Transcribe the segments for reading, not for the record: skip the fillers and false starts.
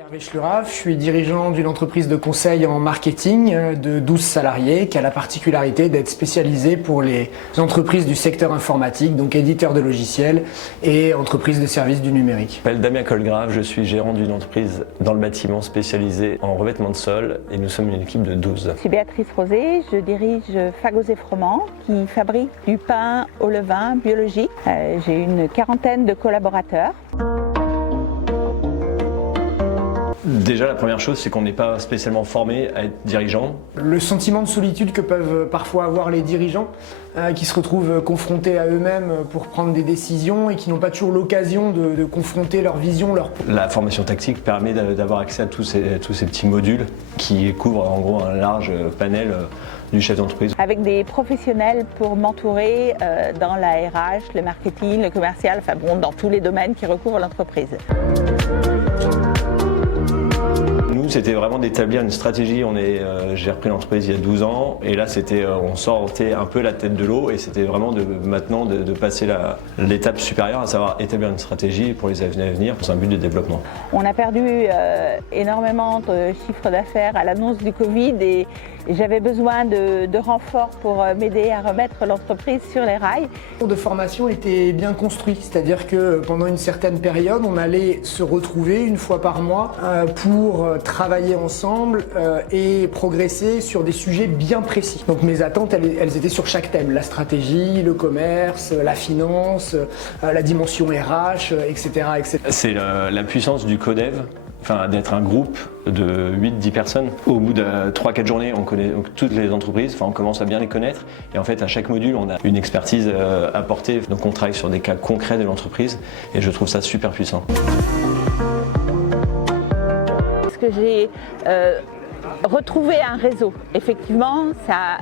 Hervé Schluraf, je suis dirigeant d'une entreprise de conseil en marketing de 12 salariés qui a la particularité d'être spécialisée pour les entreprises du secteur informatique, donc éditeurs de logiciels et entreprises de services du numérique. Je m'appelle Damien Colgrave, je suis gérant d'une entreprise dans le bâtiment spécialisée en revêtement de sol et nous sommes une équipe de 12. Je suis Béatrice Rosé, je dirige Fagots et Froment qui fabrique du pain au levain biologique. J'ai une quarantaine de collaborateurs. Déjà, la première chose, c'est qu'on n'est pas spécialement formé à être dirigeant. Le sentiment de solitude que peuvent parfois avoir les dirigeants qui se retrouvent confrontés à eux-mêmes pour prendre des décisions et qui n'ont pas toujours l'occasion de confronter leur vision, La formation tactique permet d'avoir accès à tous ces petits modules qui couvrent en gros un large panel du chef d'entreprise. Avec des professionnels pour m'entourer dans la RH, le marketing, le commercial, enfin bon, dans tous les domaines qui recouvrent l'entreprise. C'était vraiment d'établir une stratégie. J'ai repris l'entreprise il y a 12 ans et là on sortait un peu la tête de l'eau et c'était vraiment maintenant de passer l'étape supérieure, à savoir établir une stratégie pour les années à venir, dans un but de développement. On a perdu énormément de chiffre d'affaires à l'annonce du Covid et j'avais besoin de renforts pour m'aider à remettre l'entreprise sur les rails. Le cours de formation était bien construit, c'est-à-dire que pendant une certaine période, on allait se retrouver une fois par mois pour travailler ensemble et progresser sur des sujets bien précis. Donc mes attentes, elles étaient sur chaque thème, la stratégie, le commerce, la finance, la dimension RH, etc. etc. C'est la puissance du codev. Enfin, d'être un groupe de 8-10 personnes. Au bout de 3-4 journées, on connaît toutes les entreprises, on commence à bien les connaître. Et en fait, à chaque module, on a une expertise apportée. Donc on travaille sur des cas concrets de l'entreprise et je trouve ça super puissant. Parce que j'ai retrouvé un réseau. Effectivement, ça a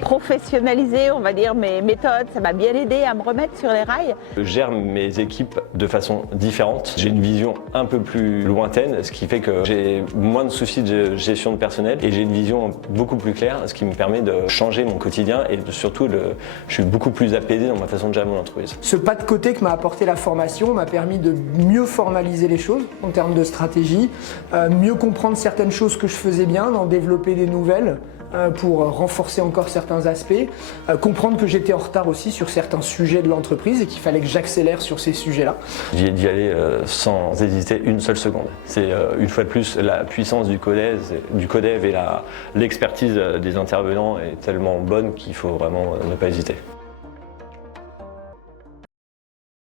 professionnaliser, on va dire, mes méthodes, ça m'a bien aidé à me remettre sur les rails. Je gère mes équipes de façon différente. J'ai une vision un peu plus lointaine, ce qui fait que j'ai moins de soucis de gestion de personnel et j'ai une vision beaucoup plus claire, ce qui me permet de changer mon quotidien et surtout, je suis beaucoup plus apaisé dans ma façon de gérer mon entreprise. Ce pas de côté que m'a apporté la formation m'a permis de mieux formaliser les choses en termes de stratégie, mieux comprendre certaines choses que je faisais bien, d'en développer des nouvelles, pour renforcer encore certains aspects, comprendre que j'étais en retard aussi sur certains sujets de l'entreprise et qu'il fallait que j'accélère sur ces sujets-là. D'y aller sans hésiter une seule seconde. C'est une fois de plus la puissance du codev et l'expertise des intervenants est tellement bonne qu'il faut vraiment ne pas hésiter.